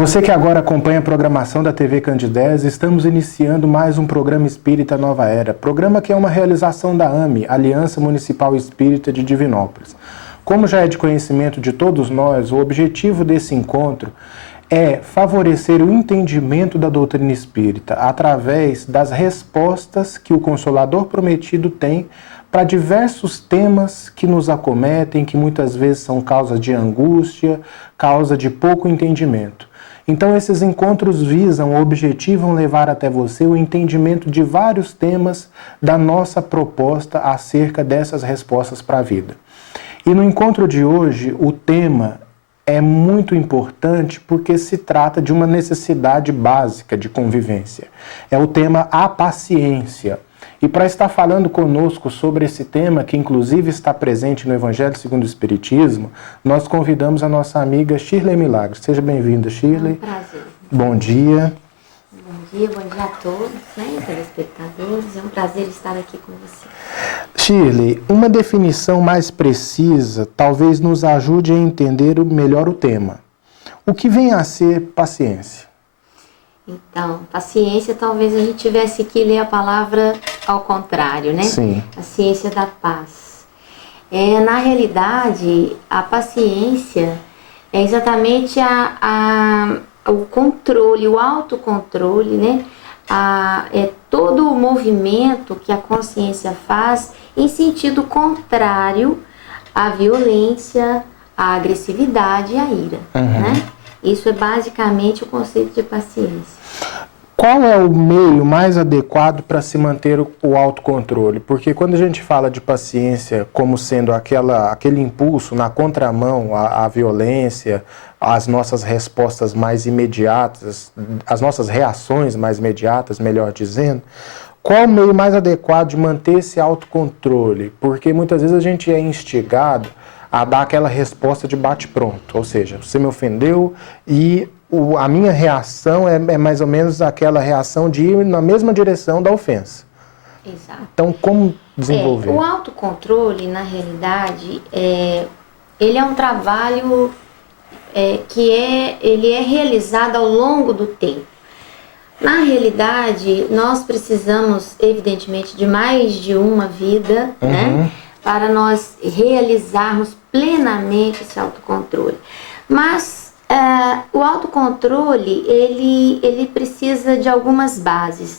você que agora acompanha a programação da TV Candidez, estamos iniciando mais um programa Espírita Nova Era, programa que é uma realização da AME, Aliança Municipal Espírita de Divinópolis. Como já é de conhecimento de todos nós, o objetivo desse encontro é favorecer o entendimento da doutrina espírita através das respostas que o Consolador Prometido tem para diversos temas que nos acometem, que muitas vezes são causa de angústia, causa de pouco entendimento. Então, esses encontros objetivam levar até você o entendimento de vários temas da nossa proposta acerca dessas respostas para a vida. E no encontro de hoje, o tema é muito importante porque se trata de uma necessidade básica de convivência. É o tema a paciência. E para estar falando conosco sobre esse tema, que inclusive está presente no Evangelho segundo o Espiritismo, nós convidamos a nossa amiga Shirley Milagres. Seja bem-vinda, Shirley. É um prazer. Bom dia. Bom dia a todos, telespectadores. É um prazer estar aqui com você. Shirley, uma definição mais precisa talvez nos ajude a entender melhor o tema. O que vem a ser paciência? Então, paciência, talvez a gente tivesse que ler a palavra ao contrário, né? Sim. A ciência da paz. Na realidade, a paciência é exatamente o controle, o autocontrole, né? É todo o movimento que a consciência faz em sentido contrário à violência, à agressividade e à ira, né? Isso é basicamente o conceito de paciência. Qual é o meio mais adequado para se manter o autocontrole? Porque quando a gente fala de paciência como sendo aquele impulso na contramão à violência, às nossas respostas mais imediatas, as nossas reações mais imediatas, melhor dizendo, qual o meio mais adequado de manter esse autocontrole? Porque muitas vezes a gente é instigado a dar aquela resposta de bate-pronto, ou seja, você me ofendeu e a minha reação é mais ou menos aquela reação de ir na mesma direção da ofensa. Exato. Então, como desenvolver? O autocontrole, na realidade, ele é um trabalho ele é realizado ao longo do tempo. Na realidade, nós precisamos, evidentemente, de mais de uma vida, né? Para nós realizarmos plenamente esse autocontrole. Mas o autocontrole, ele precisa de algumas bases.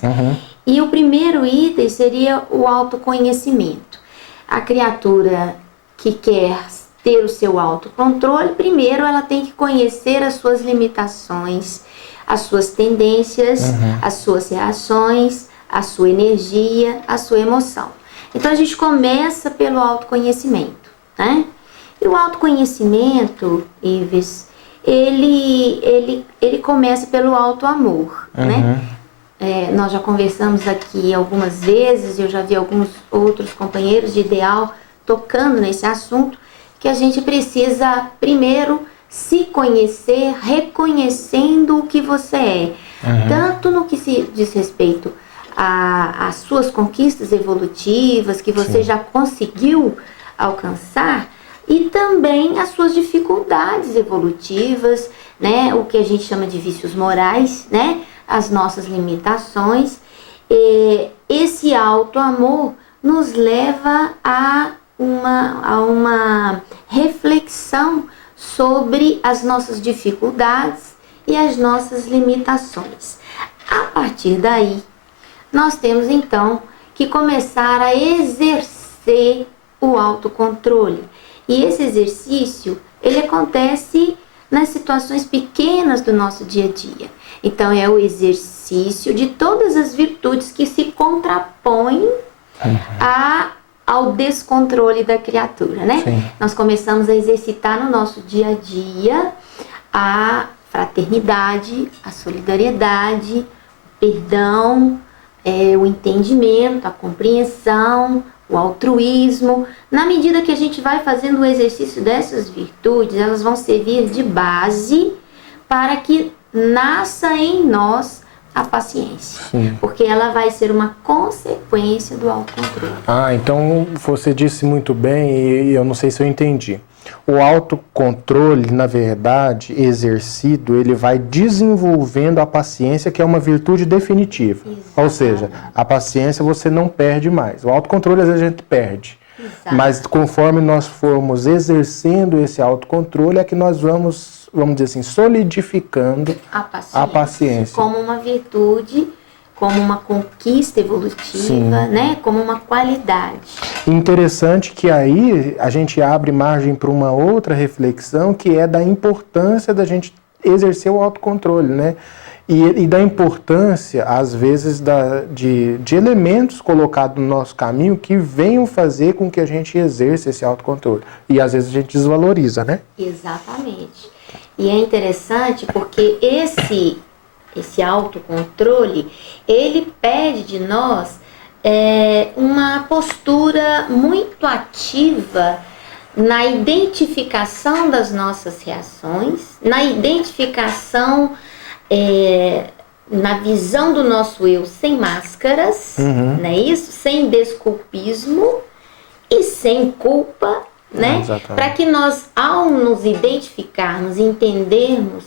E o primeiro item seria o autoconhecimento. A criatura que quer ter o seu autocontrole, primeiro ela tem que conhecer as suas limitações, as suas tendências, as suas reações, a sua energia, a sua emoção. Então, a gente começa pelo autoconhecimento, né? E o autoconhecimento, Ives, ele começa pelo autoamor, né? Nós já conversamos aqui algumas vezes, eu já vi alguns outros companheiros de ideal tocando nesse assunto, que a gente precisa, primeiro, se conhecer reconhecendo o que você é. Tanto no que se diz respeito as suas conquistas evolutivas que você já conseguiu alcançar e também as suas dificuldades evolutivas, né? O que a gente chama de vícios morais, né? As nossas limitações. Esse autoamor nos leva a uma reflexão sobre as nossas dificuldades e as nossas limitações. A partir daí, nós temos então que começar a exercer o autocontrole. E esse exercício, ele acontece nas situações pequenas do nosso dia a dia. Então é o exercício de todas as virtudes que se contrapõem ao descontrole da criatura, né? Sim. Nós começamos a exercitar no nosso dia a dia a fraternidade, a solidariedade, o perdão, o entendimento, a compreensão, o altruísmo. Na medida que a gente vai fazendo o exercício dessas virtudes, elas vão servir de base para que nasça em nós a paciência. Sim. Porque ela vai ser uma consequência do autocontrole. Então você disse muito bem e eu não sei se eu entendi. O autocontrole, na verdade, exercido, ele vai desenvolvendo a paciência, que é uma virtude definitiva. Exatamente. Ou seja, a paciência você não perde mais. O autocontrole, às vezes, a gente perde. Exato. Mas conforme nós formos exercendo esse autocontrole, é que nós vamos dizer assim, solidificando a paciência. Como uma virtude, como uma conquista evolutiva, Sim. né? Como uma qualidade. Interessante que aí a gente abre margem para uma outra reflexão, que é da importância da gente exercer o autocontrole, né? E da importância, às vezes, de elementos colocados no nosso caminho que venham fazer com que a gente exerça esse autocontrole. E às vezes a gente desvaloriza, né? Exatamente. E é interessante porque esse autocontrole, ele pede de nós uma postura muito ativa na identificação das nossas reações, na identificação, na visão do nosso eu sem máscaras, não é isso? Sem desculpismo e sem culpa, né? Para que nós, ao nos identificarmos, entendermos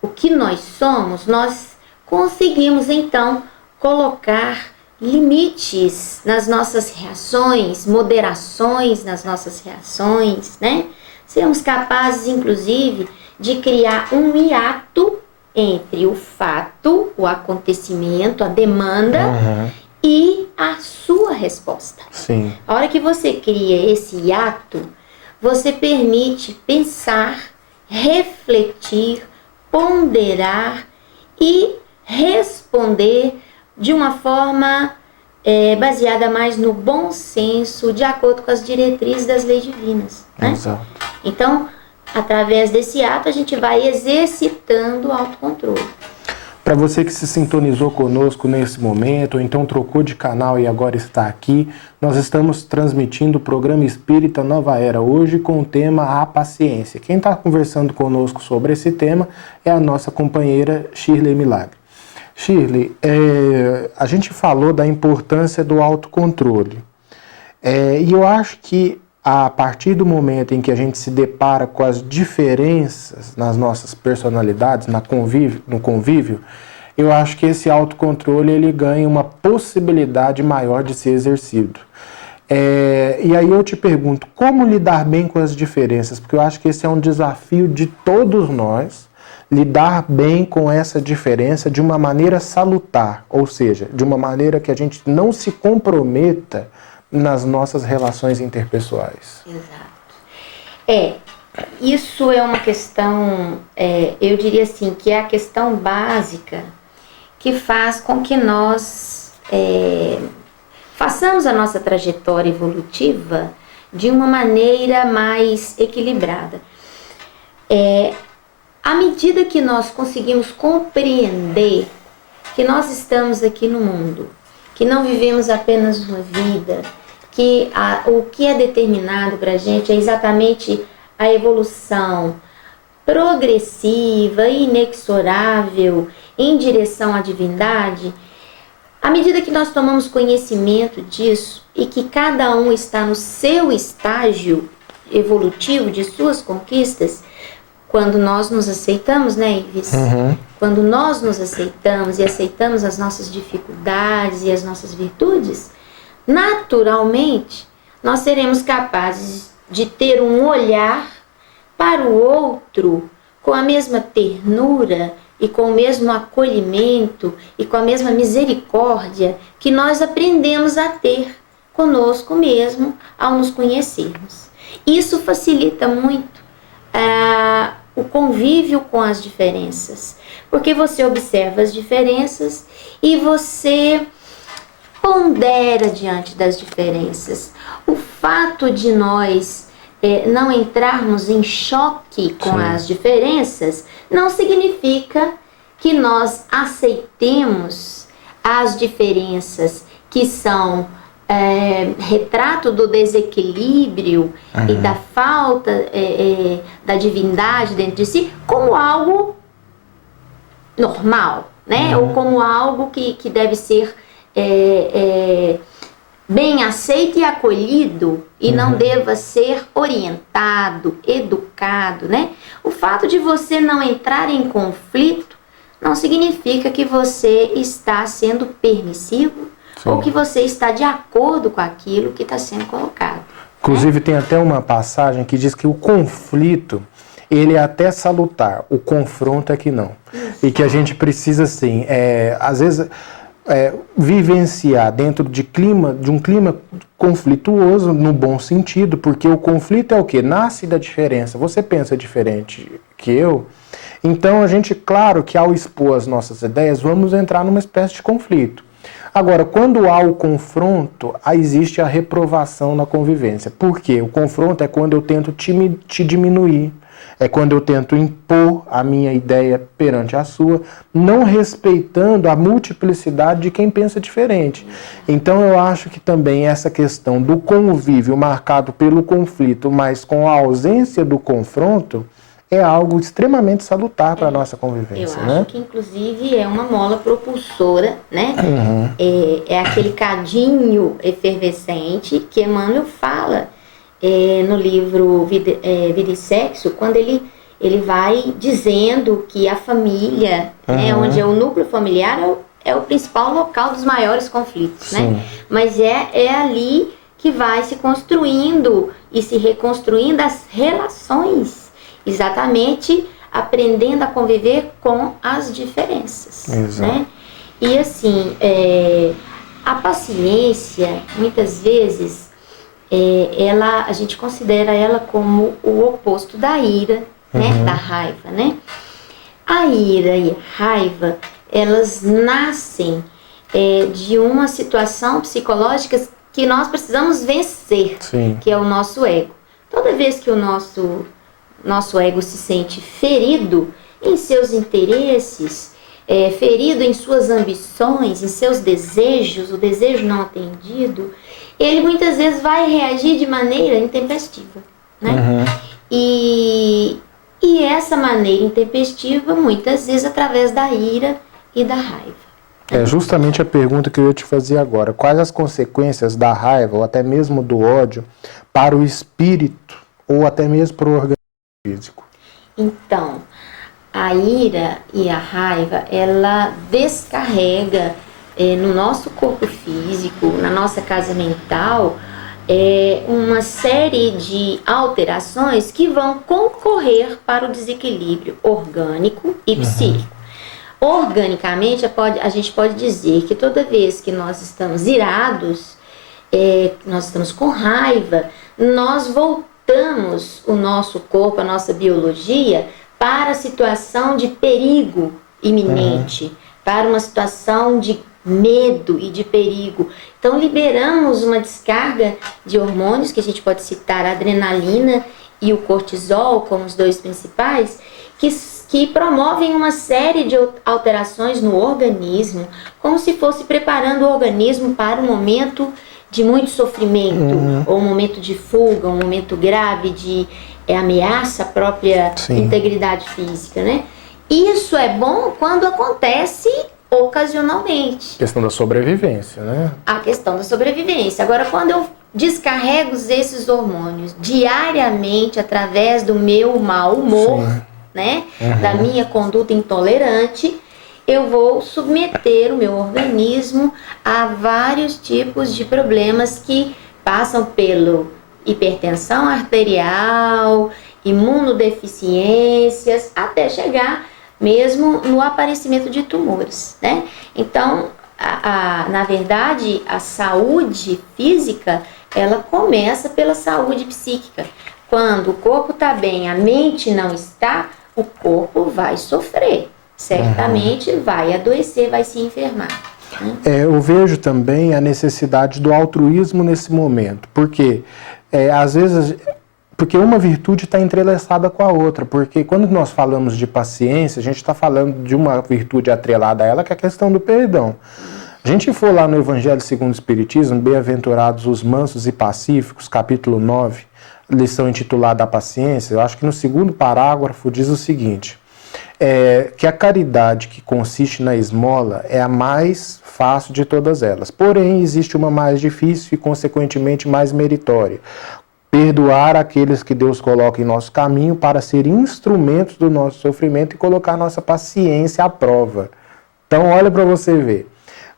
o que nós somos, nós conseguimos então colocar limites nas nossas reações, moderações nas nossas reações, né? Sermos capazes, inclusive, de criar um hiato entre o fato, o acontecimento, a demanda e a sua resposta. Sim. A hora que você cria esse hiato, você permite pensar, refletir, ponderar e responder de uma forma baseada mais no bom senso, de acordo com as diretrizes das leis divinas, né? Exato. Então, através desse ato, a gente vai exercitando o autocontrole. Para você que se sintonizou conosco nesse momento, ou então trocou de canal e agora está aqui, nós estamos transmitindo o programa Espírita Nova Era, hoje com o tema A Paciência. Quem está conversando conosco sobre esse tema é a nossa companheira Shirley Milagre. Shirley, a gente falou da importância do autocontrole. E eu acho que a partir do momento em que a gente se depara com as diferenças nas nossas personalidades, no convívio, eu acho que esse autocontrole ele ganha uma possibilidade maior de ser exercido. E aí eu te pergunto, como lidar bem com as diferenças? Porque eu acho que esse é um desafio de todos nós, lidar bem com essa diferença de uma maneira salutar, ou seja, de uma maneira que a gente não se comprometa nas nossas relações interpessoais. Exato. Isso é uma questão, eu diria assim, que é a questão básica que faz com que nós façamos a nossa trajetória evolutiva de uma maneira mais equilibrada. À medida que nós conseguimos compreender que nós estamos aqui no mundo, que não vivemos apenas uma vida, que o que é determinado para a gente é exatamente a evolução progressiva e inexorável em direção à divindade, à medida que nós tomamos conhecimento disso e que cada um está no seu estágio evolutivo de suas conquistas, quando nós nos aceitamos, né, Ives? Quando nós nos aceitamos e aceitamos as nossas dificuldades e as nossas virtudes, naturalmente, nós seremos capazes de ter um olhar para o outro com a mesma ternura e com o mesmo acolhimento e com a mesma misericórdia que nós aprendemos a ter conosco mesmo ao nos conhecermos. Isso facilita muito o convívio com as diferenças, porque você observa as diferenças e você pondera diante das diferenças. O fato de nós não entrarmos em choque com as diferenças não significa que nós aceitemos as diferenças que são retrato do desequilíbrio e da falta da divindade dentro de si como algo normal, né? Ou como algo que deve ser bem aceito e acolhido e não deva ser orientado, educado, né? O fato de você não entrar em conflito não significa que você está sendo permissivo ou que você está de acordo com aquilo que está sendo colocado. Inclusive, tem até uma passagem que diz que o conflito, ele é até salutar, o confronto é que não. Isso. E que a gente precisa, assim, às vezes, vivenciar dentro de um clima conflituoso, no bom sentido, porque o conflito é o quê? Nasce da diferença. Você pensa diferente que eu, então a gente, claro que ao expor as nossas ideias, vamos entrar numa espécie de conflito. Agora, quando há o confronto, existe a reprovação na convivência. Por quê? O confronto é quando eu tento te diminuir, é quando eu tento impor a minha ideia perante a sua, não respeitando a multiplicidade de quem pensa diferente. Então, eu acho que também essa questão do convívio marcado pelo conflito, mas com a ausência do confronto, é algo extremamente salutar para a nossa convivência. Eu acho que, inclusive, é uma mola propulsora, né? É aquele cadinho efervescente que Emmanuel fala no livro Vida e Sexo, quando ele vai dizendo que a família, né, onde é o núcleo familiar, é o principal local dos maiores conflitos, né? Mas é ali que vai se construindo e se reconstruindo as relações, exatamente aprendendo a conviver com as diferenças. Exato. Né? E assim, a paciência, muitas vezes, a gente considera ela como o oposto da ira, né? Da raiva, né? A ira e a raiva, elas nascem de uma situação psicológica que nós precisamos vencer, Sim. que é o nosso ego. Toda vez que o nosso ego se sente ferido em seus interesses, ferido em suas ambições, em seus desejos, o desejo não atendido, ele muitas vezes vai reagir de maneira intempestiva, né? E essa maneira intempestiva, muitas vezes, através da ira e da raiva. É justamente a pergunta que eu ia te fazer agora. Quais as consequências da raiva, ou até mesmo do ódio, para o espírito, ou até mesmo para o organismo físico? Então, a ira e a raiva, ela descarrega no nosso corpo físico, na nossa casa mental, uma série de alterações que vão concorrer para o desequilíbrio orgânico e psíquico. Organicamente, a gente pode dizer que toda vez que nós estamos irados, nós estamos com raiva, nós voltamos o nosso corpo, a nossa biologia, para a situação de perigo iminente, para uma situação de medo e de perigo. Então, liberamos uma descarga de hormônios, que a gente pode citar a adrenalina e o cortisol como os dois principais, que promovem uma série de alterações no organismo, como se fosse preparando o organismo para um momento de muito sofrimento, ou um momento de fuga, um momento grave de ameaça à própria integridade física, né? Isso é bom quando acontece ocasionalmente. Questão da sobrevivência, né? A questão da sobrevivência. Agora, quando eu descarrego esses hormônios diariamente através do meu mau humor, né? Da minha conduta intolerante, eu vou submeter o meu organismo a vários tipos de problemas que passam pelo hipertensão arterial, imunodeficiências, até chegar mesmo no aparecimento de tumores, né? Então, na verdade, a saúde física, ela começa pela saúde psíquica. Quando o corpo está bem, a mente não está, o corpo vai sofrer. Certamente vai adoecer, vai se enfermar. Eu vejo também a necessidade do altruísmo nesse momento, porque às vezes, porque uma virtude está entrelaçada com a outra, porque quando nós falamos de paciência, a gente está falando de uma virtude atrelada a ela, que é a questão do perdão. A gente for lá no Evangelho segundo o Espiritismo, Bem-aventurados os mansos e pacíficos, capítulo 9, lição intitulada A Paciência, eu acho que no segundo parágrafo diz o seguinte: que a caridade que consiste na esmola é a mais fácil de todas elas. Porém, existe uma mais difícil e, consequentemente, mais meritória. Perdoar aqueles que Deus coloca em nosso caminho para ser instrumentos do nosso sofrimento e colocar nossa paciência à prova. Então, olha para você ver.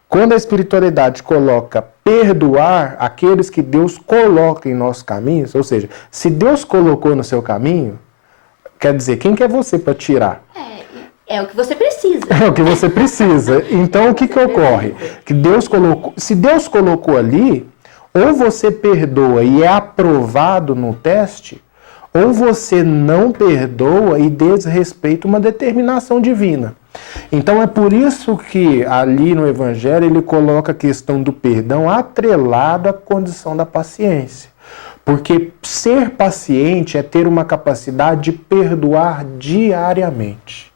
Quando a espiritualidade coloca perdoar aqueles que Deus coloca em nossos caminhos, ou seja, se Deus colocou no seu caminho, quer dizer, quem que é você para tirar? É o que você precisa. É o que você precisa. Então, o que ocorre? Que Deus colocou, se Deus colocou ali, ou você perdoa e é aprovado no teste, ou você não perdoa e desrespeita uma determinação divina. Então é por isso que ali no Evangelho ele coloca a questão do perdão atrelado à condição da paciência. Porque ser paciente é ter uma capacidade de perdoar diariamente.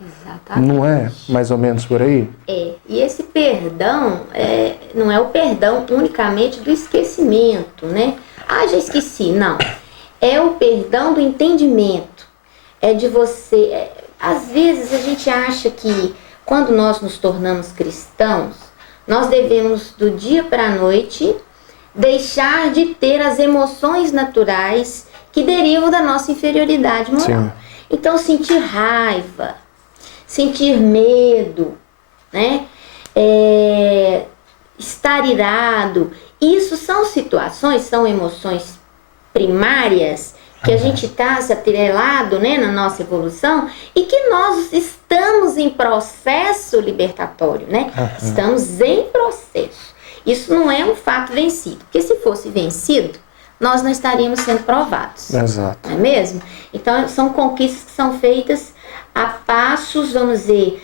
Exatamente. Não é mais ou menos por aí? É. E esse perdão não é o perdão unicamente do esquecimento, né? Já esqueci. Não. É o perdão do entendimento. É de você... Às vezes a gente acha que quando nós nos tornamos cristãos, nós devemos do dia para a noite deixar de ter as emoções naturais que derivam da nossa inferioridade moral. Sim. Então sentir raiva, sentir medo, né? Estar irado, isso são situações, são emoções primárias que a gente está se atrelado, né, na nossa evolução e que nós estamos em processo libertatório, né? Estamos em processo. Isso não é um fato vencido, porque se fosse vencido, nós não estaríamos sendo provados. Exato. Não é mesmo? Então, são conquistas que são feitas a passos, vamos dizer,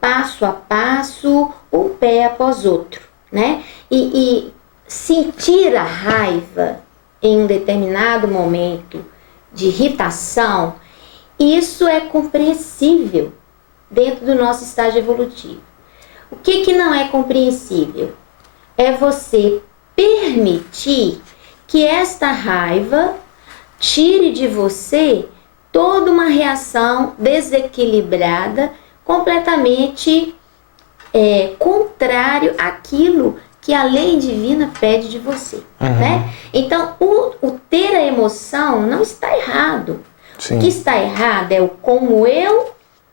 passo a passo, um pé após outro, né? E sentir a raiva em um determinado momento de irritação, isso é compreensível dentro do nosso estágio evolutivo. O que não é compreensível? É você permitir que esta raiva tire de você toda uma reação desequilibrada, completamente contrário àquilo que a lei divina pede de você, né? Então, o ter a emoção não está errado. Sim. O que está errado é o como eu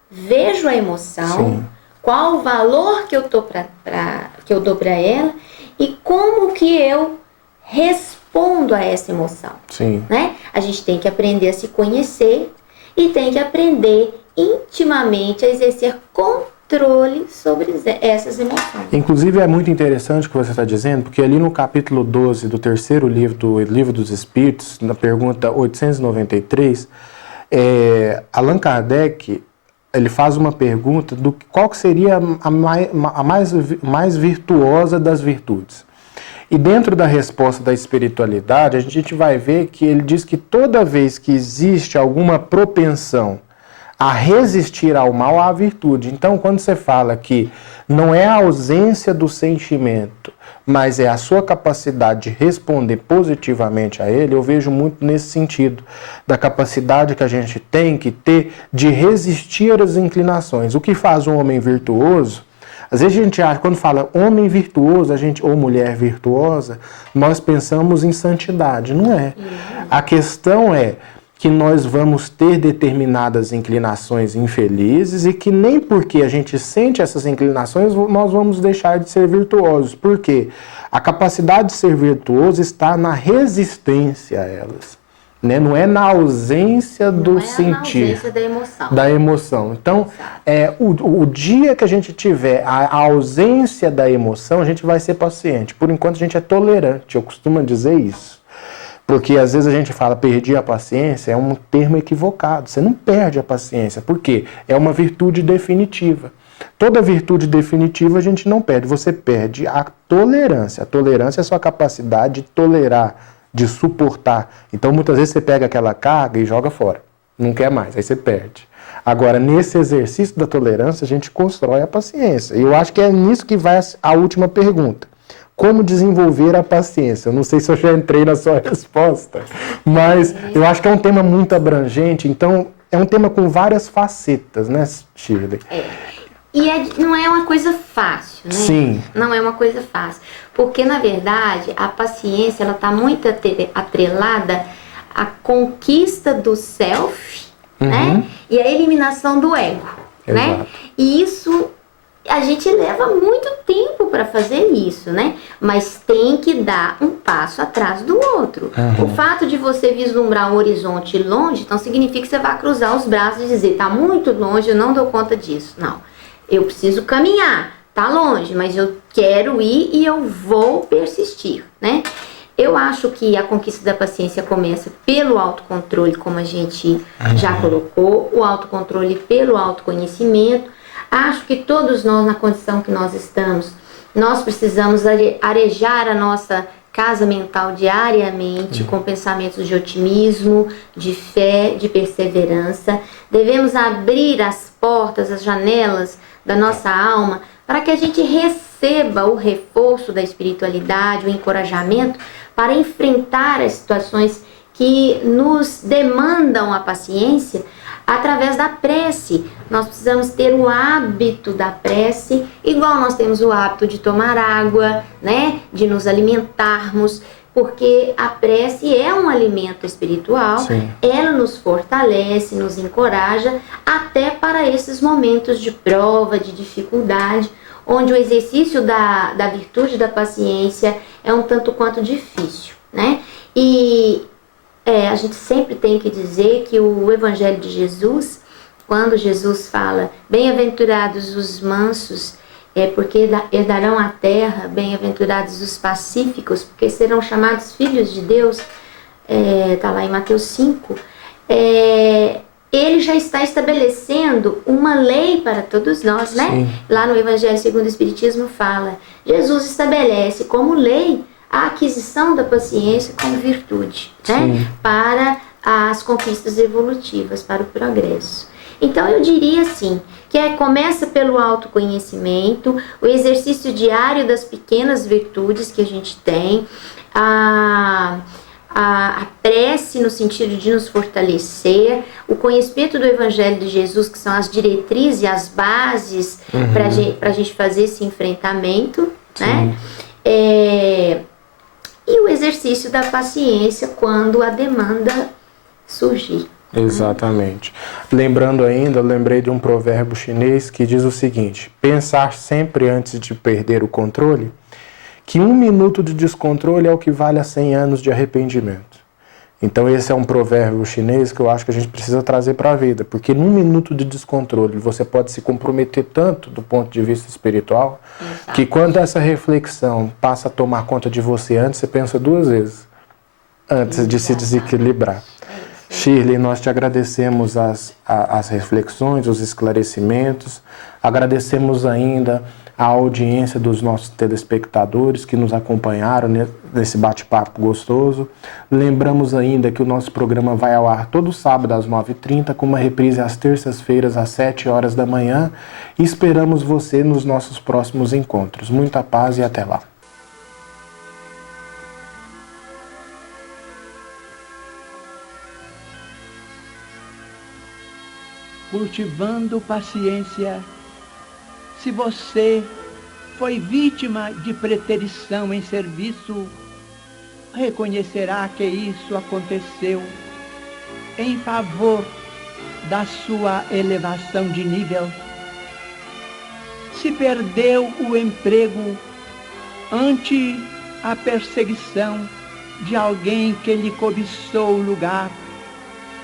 vejo a emoção, sim, qual o valor que eu dou para ela e como que eu respondo a essa emoção. Sim. Né? A gente tem que aprender a se conhecer e tem que aprender intimamente a exercer controle sobre essas emoções. Inclusive é muito interessante o que você está dizendo, porque ali no capítulo 12 do terceiro livro do Livro dos Espíritos, na pergunta 893, Allan Kardec ele faz uma pergunta do qual que seria a mais virtuosa das virtudes. E dentro da resposta da espiritualidade, a gente vai ver que ele diz que toda vez que existe alguma propensão a resistir ao mal, há a virtude. Então, quando você fala que não é a ausência do sentimento, mas é a sua capacidade de responder positivamente a ele, eu vejo muito nesse sentido, da capacidade que a gente tem que ter de resistir às inclinações. O que faz um homem virtuoso, às vezes a gente acha, quando fala homem virtuoso, ou mulher virtuosa, nós pensamos em santidade, não é? A questão é que nós vamos ter determinadas inclinações infelizes e que nem porque a gente sente essas inclinações nós vamos deixar de ser virtuosos. Por quê? A capacidade de ser virtuoso está na resistência a elas, né? Não é na ausência do sentir. Na ausência da emoção. Da emoção. Então, o dia que a gente tiver a ausência da emoção, a gente vai ser paciente. Por enquanto a gente é tolerante, eu costumo dizer isso. Porque às vezes a gente fala perdi a paciência, é um termo equivocado. Você não perde a paciência. Por quê? É uma virtude definitiva. Toda virtude definitiva a gente não perde. Você perde a tolerância. A tolerância é a sua capacidade de tolerar, de suportar. Então muitas vezes você pega aquela carga e joga fora. Não quer mais, aí você perde. Agora, nesse exercício da tolerância, a gente constrói a paciência. E eu acho que é nisso que vai a última pergunta. Como desenvolver a paciência? Eu não sei se eu já entrei na sua resposta, mas eu acho que é um tema muito abrangente. Então, é um tema com várias facetas, né, Shirley? E não é uma coisa fácil, né? Sim. Não é uma coisa fácil. Porque, na verdade, a paciência, ela está muito atrelada à conquista do self, né? E à eliminação do ego, né? E isso, a gente leva muito tempo para fazer isso, né? Mas tem que dar um passo atrás do outro. O fato de você vislumbrar um horizonte longe, então significa que você vai cruzar os braços e dizer, tá muito longe, eu não dou conta disso. Não. Eu preciso caminhar, tá longe, mas eu quero ir e eu vou persistir, né? Eu acho que a conquista da paciência começa pelo autocontrole, como a gente já colocou, o autocontrole pelo autoconhecimento. Acho que todos nós, na condição que nós estamos, nós precisamos arejar a nossa casa mental diariamente com pensamentos de otimismo, de fé, de perseverança. Devemos abrir as portas, as janelas da nossa alma para que a gente receba o reforço da espiritualidade, o encorajamento para enfrentar as situações que nos demandam a paciência através da prece. Nós precisamos ter o hábito da prece, igual nós temos o hábito de tomar água, né? De nos alimentarmos, porque a prece é um alimento espiritual. Sim. Ela nos fortalece, nos encoraja, até para esses momentos de prova, de dificuldade, onde o exercício da virtude da paciência é um tanto quanto difícil, né? E a gente sempre tem que dizer que o Evangelho de quando Jesus fala, bem-aventurados os mansos, porque herdarão a terra, bem-aventurados os pacíficos, porque serão chamados filhos de Deus, está lá em Mateus 5, ele já está estabelecendo uma lei para todos nós, né? Sim. Lá no Evangelho segundo o Espiritismo fala, Jesus estabelece como lei a aquisição da paciência como virtude, né? Para as conquistas evolutivas, para o progresso. Então eu diria assim, que começa pelo autoconhecimento, o exercício diário das pequenas virtudes que a gente tem, a prece no sentido de nos fortalecer, o conhecimento do Evangelho de Jesus, que são as diretrizes e as bases para a gente fazer esse enfrentamento, né? E o exercício da paciência quando a demanda surgir. Exatamente. Lembrando ainda, eu lembrei de um provérbio chinês que diz o seguinte: pensar sempre antes de perder o controle, que 1 minuto de descontrole é o que vale a 100 anos de arrependimento. Então esse é um provérbio chinês que eu acho que a gente precisa trazer para a vida, porque num minuto de descontrole você pode se comprometer tanto do ponto de vista espiritual, que quando essa reflexão passa a tomar conta de você antes, você pensa 2 vezes antes de se desequilibrar. Shirley, nós te agradecemos as reflexões, os esclarecimentos, agradecemos ainda a audiência dos nossos telespectadores que nos acompanharam nesse bate-papo gostoso. Lembramos ainda que o nosso programa vai ao ar todo sábado às 9h30, com uma reprise às terças-feiras às 7 horas da manhã, e esperamos você nos nossos próximos encontros. Muita paz e até lá. Cultivando paciência. Se você foi vítima de preterição em serviço, reconhecerá que isso aconteceu em favor da sua elevação de nível. Se perdeu o emprego ante a perseguição de alguém que lhe cobiçou o lugar,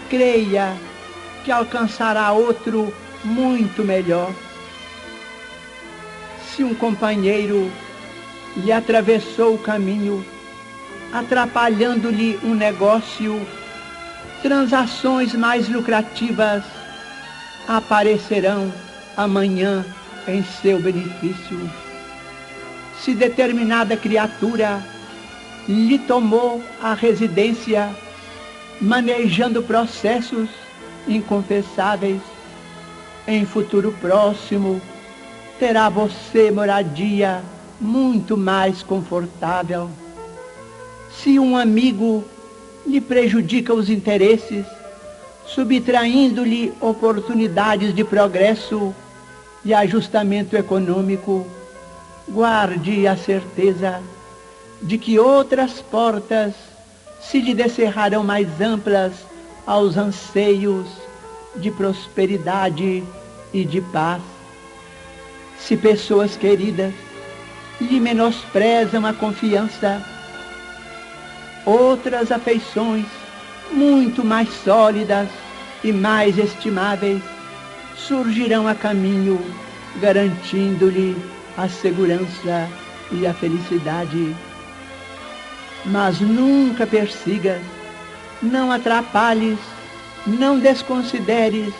creia que alcançará outro muito melhor. Se um companheiro lhe atravessou o caminho, atrapalhando-lhe um negócio, transações mais lucrativas aparecerão amanhã em seu benefício. Se determinada criatura lhe tomou a residência, manejando processos inconfessáveis, em futuro próximo terá você moradia muito mais confortável. Se um amigo lhe prejudica os interesses, subtraindo-lhe oportunidades de progresso e ajustamento econômico, guarde a certeza de que outras portas se lhe descerrarão mais amplas aos anseios de prosperidade e de paz. Se pessoas queridas lhe menosprezam a confiança, outras afeições muito mais sólidas e mais estimáveis surgirão a caminho, garantindo-lhe a segurança e a felicidade. Mas nunca persigas, não atrapalhes, não desconsideres,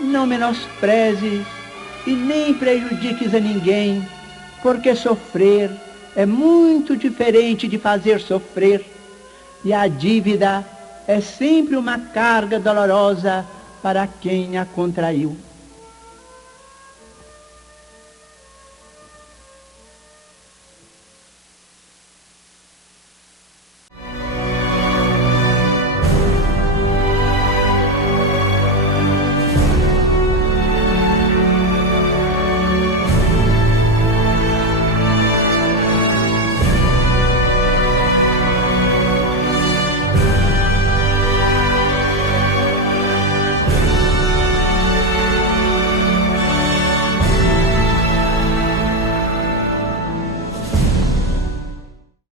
não menosprezes e nem prejudiques a ninguém, porque sofrer é muito diferente de fazer sofrer, e a dívida é sempre uma carga dolorosa para quem a contraiu.